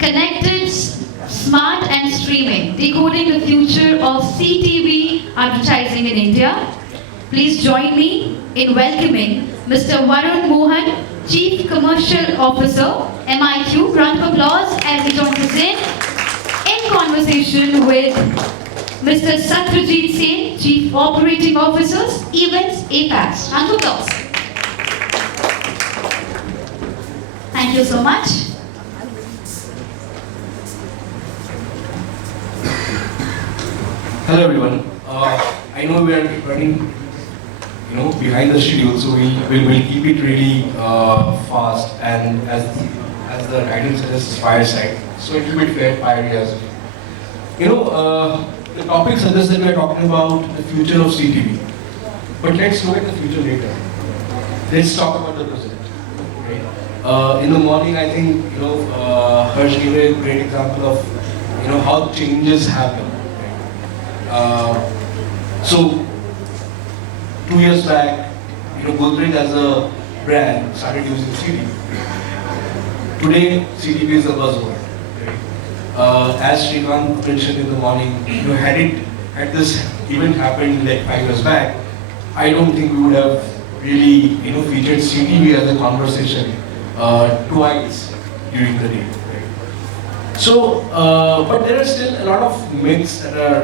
Connected, smart and streaming, decoding the future of CTV advertising in India. Please join me in welcoming Mr. Varun Mohan, Chief Commercial Officer, MIQ. Round of applause as he joins us in conversation with Mr. Satrajit Sen, Chief Operating Officer, Events afaqs. Round of applause. Thank you so much. Hello everyone. I know we are running, behind the schedule, so we'll keep it really fast. And as the title suggests, fireside. So it will be fair fire as well. The topic suggests that we are talking about the future of CTV. But let's look at the future later. Let's talk about the present. Right? In the morning, I think Harsh gave a great example of how changes happen. So 2 years back, Godrej as a brand started using CTV. Today, CTV is a buzzword. As Srikanth mentioned in the morning, had this event happened like 5 years back, I don't think we would have really featured CTV as a conversation twice during the day. So, but there are still a lot of myths that are,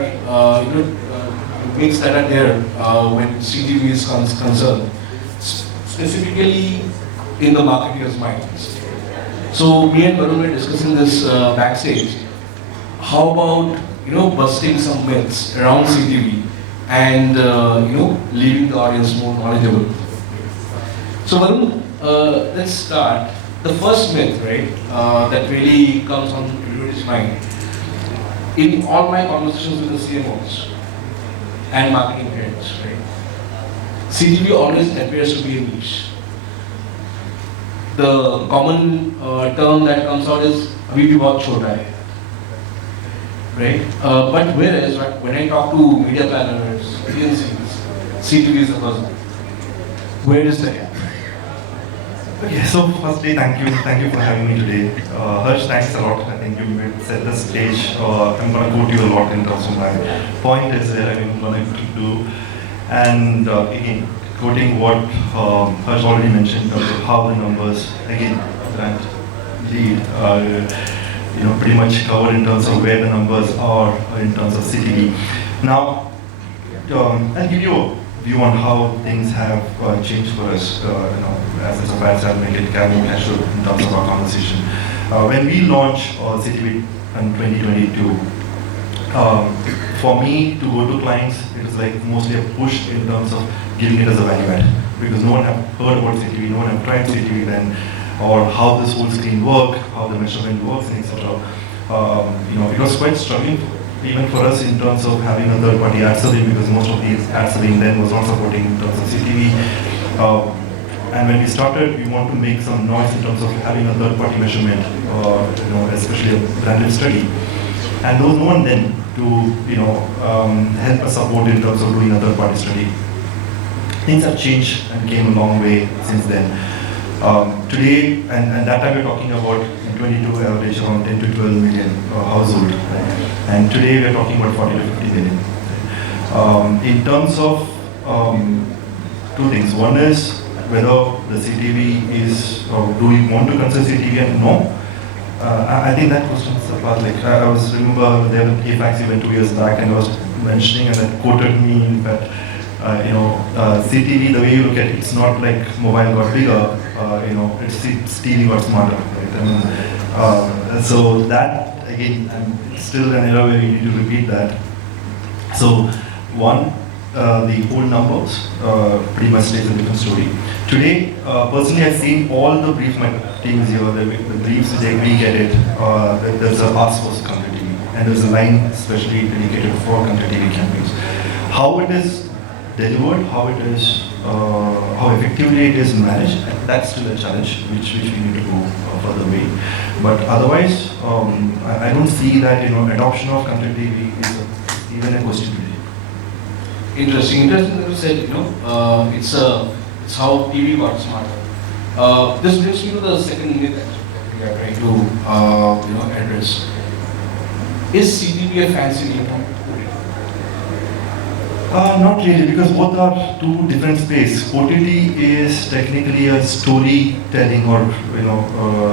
there when CTV is concerned, specifically in the marketer's minds. So, me and Varun were discussing this backstage. How about busting some myths around CTV and leaving the audience more knowledgeable? So, Varun, let's start. The first myth, right, that really comes on everybody's mind. In all my conversations with the CMOs and marketing heads, right, CTV always appears to be a niche. The common term that comes out is "Abhi bahut chota hai," right? But whereas when I talk to media planners, agencies, CTV is the buzzword. Where is the gap? Okay, so firstly, thank you for having me today. Harsh, thanks a lot. I think you set the stage. I'm going to quote you a lot in terms of my point is where I'm going to do. And again, quoting what Harsh already mentioned in terms of how the numbers, again, that lead, pretty much covered in terms of where the numbers are in terms of CTV. Now, I'll give you a view on how things have changed for us, as a fireside make it casual in terms of our conversation. When we launched CTV in 2022, for me to go to clients, it was like mostly a push in terms of giving it as a value add, because no one had heard about CTV, no one had tried CTV then, or how this whole screen works, how the measurement works, etc. It was quite struggling even for us in terms of having a third-party ad serving, because most of the ad serving then was not supporting in terms of CTV. And when we started, we want to make some noise in terms of having a third-party measurement, especially a branded study. And there was no one then to, help us support in terms of doing a third-party study. Things have changed and came a long way since then. Today, and that time we're talking about in 22 average around 10 to 12 million household, right? And today we're talking about 40 to 50 million. In terms of two things. One is whether the CTV is, do we want to consider CTV and no? I think that question is about like, I was remember there was afaqs event 2 years back and I was mentioning and that quoted me that CTV, the way you look at it, it's not like mobile got bigger, it's TV got smarter, right? So that, again, it's still an era where you need to repeat that. So, one, the old numbers pretty much stays a different story. Today, personally, I've seen all the briefs my teams here, the briefs which we get it, there's a ask for country TV, and there's a line especially dedicated for country TV campaigns. How it is delivered, how it is, how effectively it is managed, that's still a challenge which we need to go further way. But otherwise, I don't see that adoption of content TV is even a question today. Interesting that you said, it's how TV got smarter. This brings me to the second myth. we are trying to address. Is CTV a fancy name for OTT? Not really, because both are two different spaces. OTT is technically a storytelling or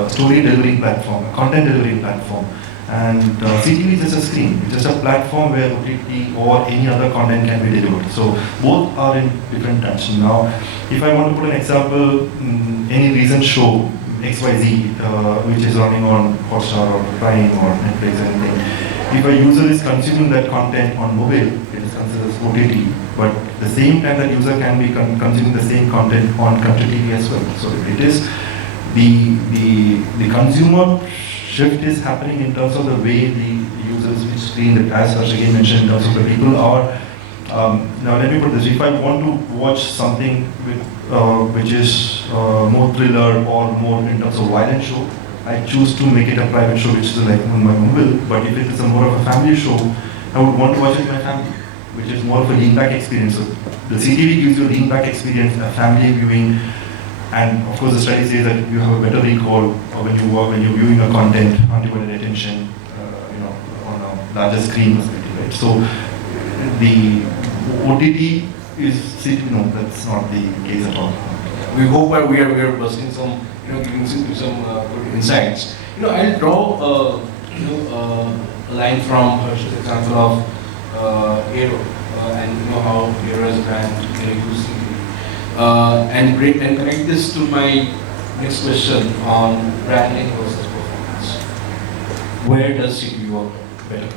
story delivering platform, content delivering platform, and CTV is just a screen. It's just a platform where OTT or any other content can be delivered. So both are in different touch. Now, if I want to put an example, any recent show XYZ, which is running on Hotstar or Prime or Netflix or anything, if a user is consuming that content on mobile, it is considered as OTT. But at the same time, that user can be consuming the same content on country TV as well. So it is the consumer shift is happening in terms of the way the users which screen, as Harsh again mentioned, in terms of the people are. Now let me put this: if I want to watch something which is more thriller or more in terms of violent show, I choose to make it a private show, which is like on my mobile. But if it is a more of a family show, I would want to watch it with my family, which is more of a lean back experience. So the CTV gives you a lean back experience, a family viewing, and of course the study says that you have a better recall when you're viewing a content, undivided attention, on a larger screen perspective, right? So the OTT is CTV. No, that's not the case at all. We hope that we are bursting some, giving some good insights. I'll draw a line from Harsh's example of Aero and how Aero as a brand can use CTV. And connect this to my next question on branding versus performance. Where does CTV work better?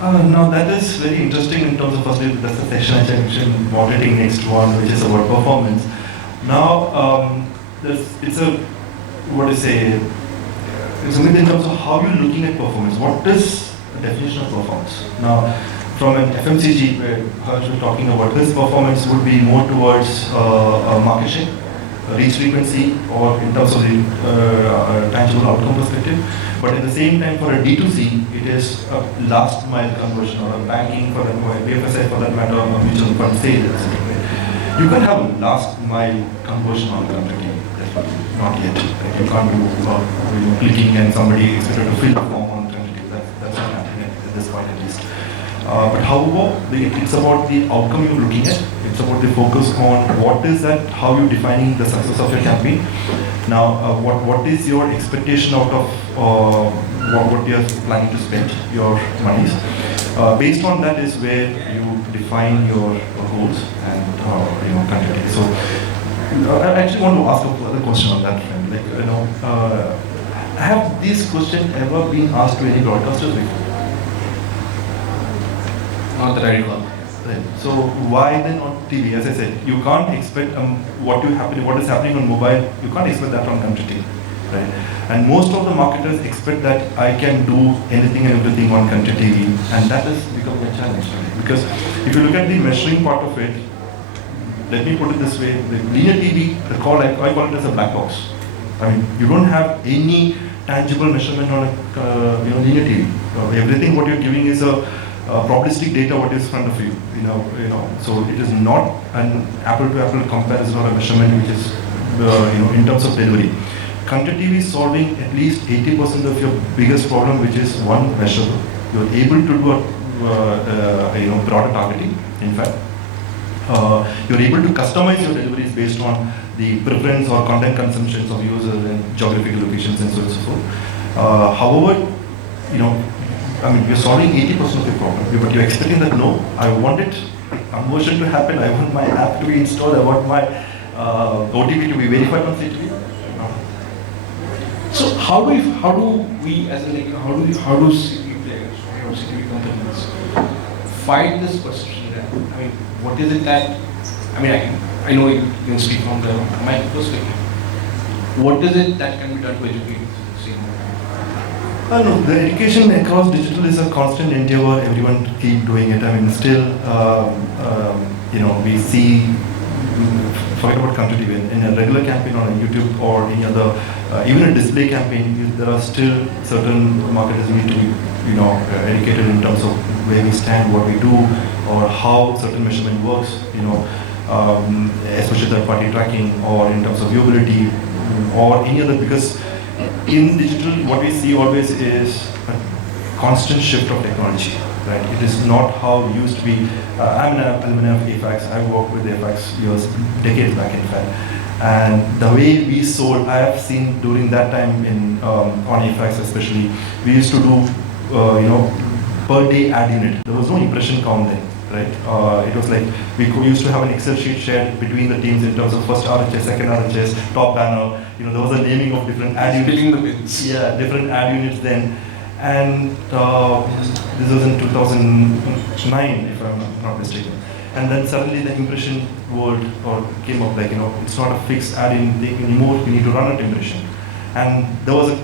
Now that is very interesting in terms of, firstly, that's the session I mentioned, moderating next one, which is about performance. Now, it's a in terms of how you're looking at performance. What is the definition of performance? Now, from an FMCG, where Harsh was talking about, this performance would be more towards market share, reach frequency, or in terms of the tangible outcome perspective. But at the same time, for a D2C, it is a last mile conversion or a banking for that, or a BFSI for that matter, or a mutual fund sale, etc. You can have a last mile conversion on the company, not yet. Like you can't do clicking and somebody expected to fill a form on country. That's not happening at this point at least. But however, it's about the outcome you're looking at. It's about the focus on what is that, how you're defining the success of your campaign. Now, what is your expectation out of what you're planning to spend your monies? Based on that is where you define your goals and continue. So, I actually want to ask a further question on that front. Have these questions ever been asked to any broadcasters before? Not that I recall. Right. So why then on TV? As I said, you can't expect what is happening on mobile. You can't expect that from country TV, right? And most of the marketers expect that I can do anything and everything on country TV, and that has become a challenge, right? Because if you look at the measuring part of it, let me put it this way: the linear TV, I call it as a black box. I mean, you don't have any tangible measurement on a linear TV. Everything what you're giving is a probabilistic data what is in front of you, so it is not an apple-to-apple comparison or a measurement which is, in terms of delivery. Country TV is solving at least 80% of your biggest problem, which is one measurable. You're able to do a broader targeting. In fact, you're able to customize your deliveries based on the preference or content consumptions of users and geographical locations and so on and so forth. However, you're solving 80% of your problem, but you're expecting that, no, I want conversion to happen, I want my app to be installed, I want my OTP to be verified on CTV. So how do we as how do CTV players or CTV companies fight this perception gap? I mean, what is it that, I know you can speak from my perspective. What is it that can be done to educate? No, the education across digital is a constant endeavor. Everyone keep doing it. Still, we see, forget about country TV, in a regular campaign on a YouTube or any other, even a display campaign, there are still certain marketers need to be, educated in terms of where we stand, what we do, or how certain measurement works, especially third-party tracking, or in terms of viewability, or any other, because in digital what we see always is a constant shift of technology, right? It is not how it used to be. I'm an alumni of afaqs. I worked with afaqs years, decades back in fact. And the way we sold, I have seen during that time on afaqs especially, we used to do per day ad unit. There was no impression count then, right? It was like we used to have an Excel sheet shared between the teams in terms of first RHS, second RHS, top banner. There was a naming of different ad units. Filling the bins. Yeah, different ad units then. And this was in 2009, if I'm not mistaken. And then suddenly the impression world came up, like, it's not a fixed ad anymore, you need to run an impression. And there was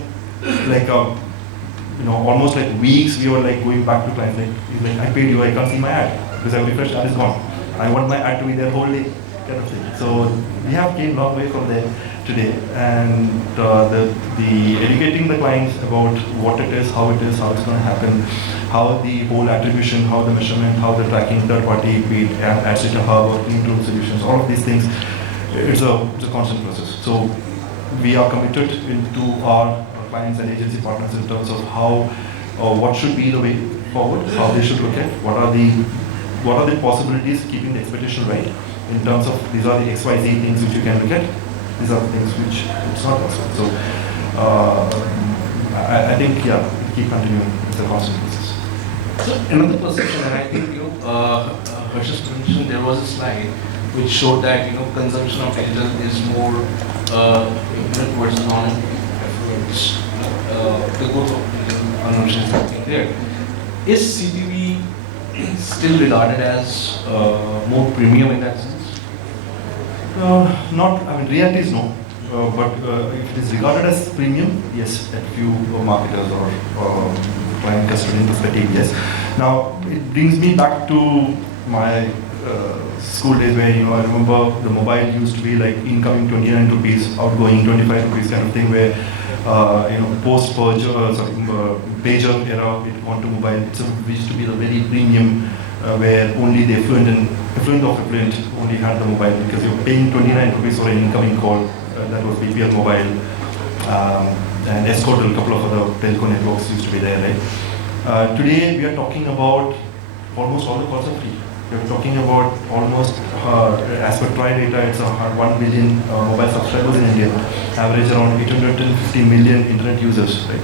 almost like weeks we were like going back to clients, like I paid you, I can't see my ad, because every fresh ad is gone. I want my ad to be there whole day, kind of thing. So we have came a long way from there today, and the educating the clients about what it is, how it's going to happen, how the whole attribution, how the measurement, how the tracking, third party, be it ad data hub or clean tool solutions, all of these things, it's a constant process. So we are committed into our clients and agency partners in terms of how, what should be the way forward, how they should look at, what are the possibilities, keeping the expectation right, in terms of these are the XYZ things which you can look at, these are the things which it's not possible. So I think, yeah, keep continuing, it's a constant process. So another perception, and I think Harsh's mentioned, there was a slide which showed that consumption of digital is more towards non-efforts. The growth of consumption is happening there. Is CTV still regarded as more premium in that sense? Not, I mean, reality is no. But if it is regarded as premium, yes, at few marketers or client custodian perspective, yes. Now, it brings me back to my school days where, I remember the mobile used to be like incoming 29 rupees, outgoing 25 rupees kind of thing, where, post-pager, pager era, it gone to mobile. It used to be the very premium where only the affluent of affluent only had the mobile, because you're paying 29 rupees for an incoming call. That was BPL Mobile, and Escort, a couple of other telco networks used to be there, right? Today we are talking about almost all the calls are free. We are talking about almost, as per TRI data, it's 1 billion mobile subscribers in India, average around 850 million internet users, right?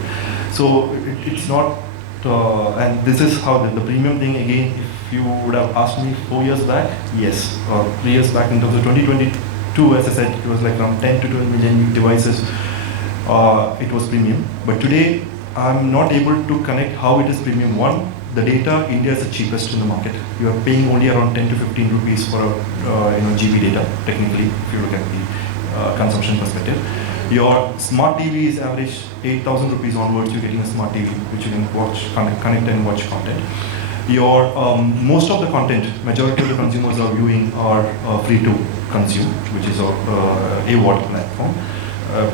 So it's not, and this is how the premium thing, again, if you would have asked me 4 years back, yes, or 3 years back in terms of 2022, as I said, it was like around 10 to 12 million devices, it was premium. But today, I'm not able to connect how it is premium. One, the data, India is the cheapest in the market. You are paying only around 10 to 15 rupees for a GB data, technically, if you look at the consumption perspective. Your smart TV is average 8,000 rupees onwards, you're getting a smart TV, which you can watch, connect and watch content. Your most of the content, majority of the consumers are viewing are free to consume, which is our AWOD platform,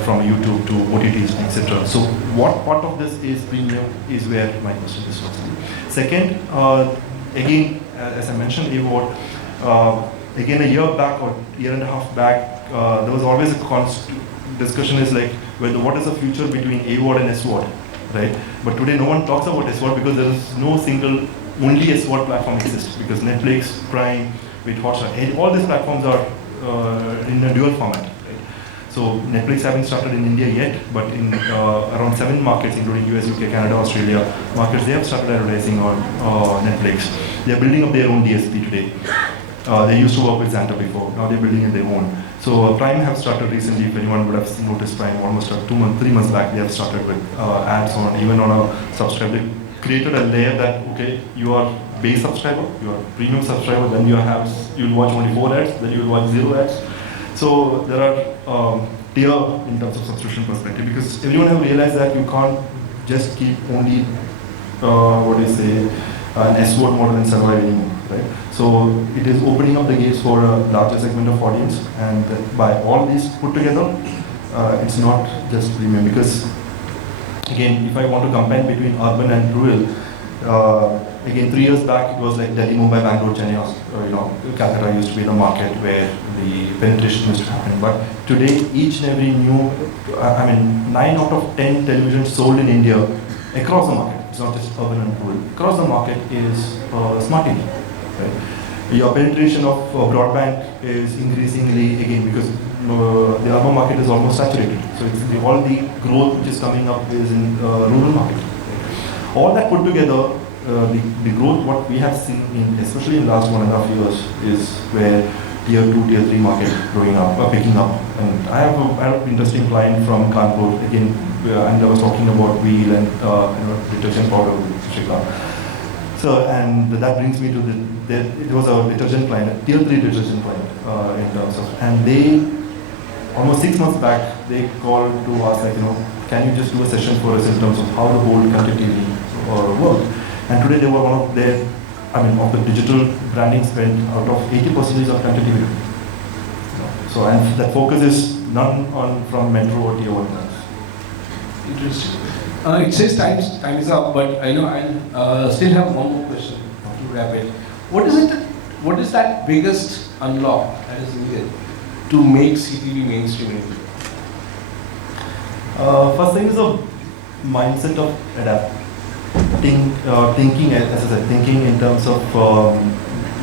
from YouTube to OTTs, etc. So what part of this is premium is where my question is. Second, again, as I mentioned, AWOD, again a year back or year and a half back, there was always a constant discussion is like, what is the future between AWOD and SWOD, right? But today no one talks about SWOD because there is no single only SWOD platform exists, because Netflix, Prime, with Hotstar, all these platforms are in a dual format. Right? So Netflix haven't started in India yet, but in around 7 markets, including US, UK, Canada, Australia markets, they have started advertising on Netflix. They are building up their own DSP today. They used to work with Xanta before, now they're building it their own. So Prime have started recently, if anyone would have noticed Prime, almost 3 months back, they have started with ads on, even on a subscriber. Created a layer that, okay, you are base subscriber, you are premium subscriber, then you'll watch only 4 ads, then you'll watch 0 ads. So there are tier in terms of subscription perspective, because everyone have realized that you can't just keep only, an SWOT model and survive anymore, right? So it is opening up the gates for a larger segment of audience, and by all these put together, it's not just premium, because again, if I want to compare between urban and rural, Again, 3 years back, it was like Delhi, Mumbai, Bangalore, Chennai, Calcutta used to be the market where the penetration used to happen. But today, each and every new, 9 out of 10 televisions sold in India across the market, it's not just urban and rural, across the market is smart TV. Right? Your penetration of broadband is increasingly, again, because the urban market is almost saturated. So all the growth which is coming up is in rural market. All that put together, the growth what we have seen, especially in the last 1.5 years, is where tier 2, tier 3 market growing up, picking up. And I have an interesting client from Kanpur, again, and I was talking about wheel and detergent powder with Shikha. So, and that brings me to it was a detergent client, a tier 3 detergent client in terms of, and they, almost 6 months back, they called to ask, can you just do a session for us in terms of how the whole content TV works? And today they were one of their, of the digital branding spend, out of 80% of content TV. So, and that focus is none on from metro or tier 1 plans. Interesting. It says time is up, but I still have one more question to wrap it. What is that biggest unlock that is needed to make CTV mainstream in India? First thing is a mindset of thinking, as I said, thinking in terms of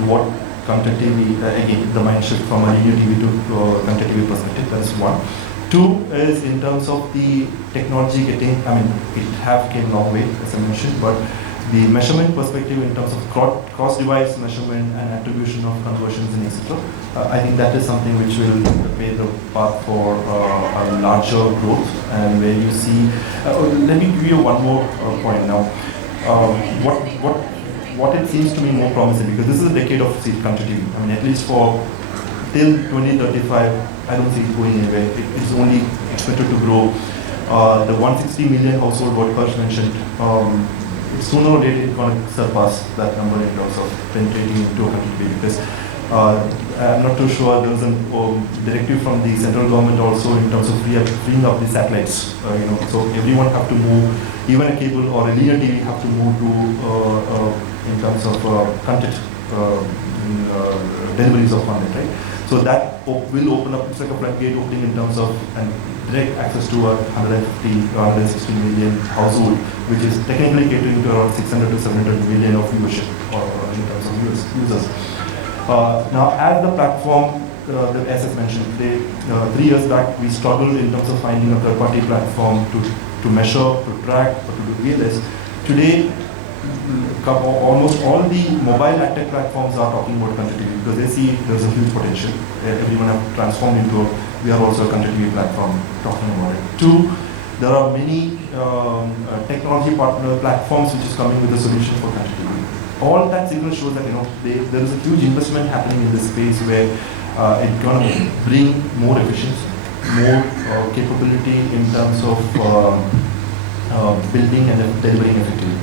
what content TV, again, the mind shift from a linear TV to content TV perspective, that's one. 2 is in terms of the technology getting, it have came a long way, as I mentioned, but the measurement perspective in terms of cross-device measurement and attribution of conversions and etc. I think that is something which will pave the path for a larger growth, and where you see, let me give you one more point now. What it seems to me more promising, because this is a decade of content TV, at least for till 2035, I don't see it going anywhere. It's only expected to grow. The 160 million household, what Harsh mentioned, sooner or later it's going to surpass that number in terms of penetrating into a country, because I'm not too sure. There was a directive from the central government also in terms of freeing up the satellites. So everyone have to move, even a cable or a linear TV have to move to in terms of content deliveries of content, right? So that will open up, it's like a floodgate opening in terms of direct access to a 150 or 160 million household, which is technically catering to around 600 to 700 million of viewership in terms of users. Now, as the platform, as I mentioned, 3 years back, we struggled in terms of finding a third-party platform to measure, to track, or to do VLS. Today, almost all the mobile ad tech platforms are talking about content TV because they see there's a huge potential. Everyone have transformed into we are also a content TV platform talking about it. 2, there are many technology partner platforms which is coming with a solution for content TV. All that signal shows that there is a huge investment happening in this space where it's going to bring more efficiency, more capability in terms of building and delivering effectively.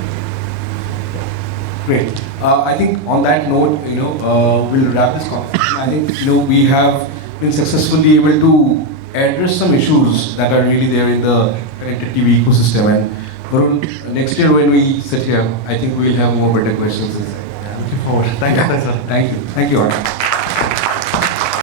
Great. I think on that note, we'll wrap this conversation. I think we have been successfully able to address some issues that are really there in the connected TV ecosystem. And Varun, next year when we sit here, I think we'll have more better questions. Looking forward. Thank you, sir. Thank you. Thank you, Varun.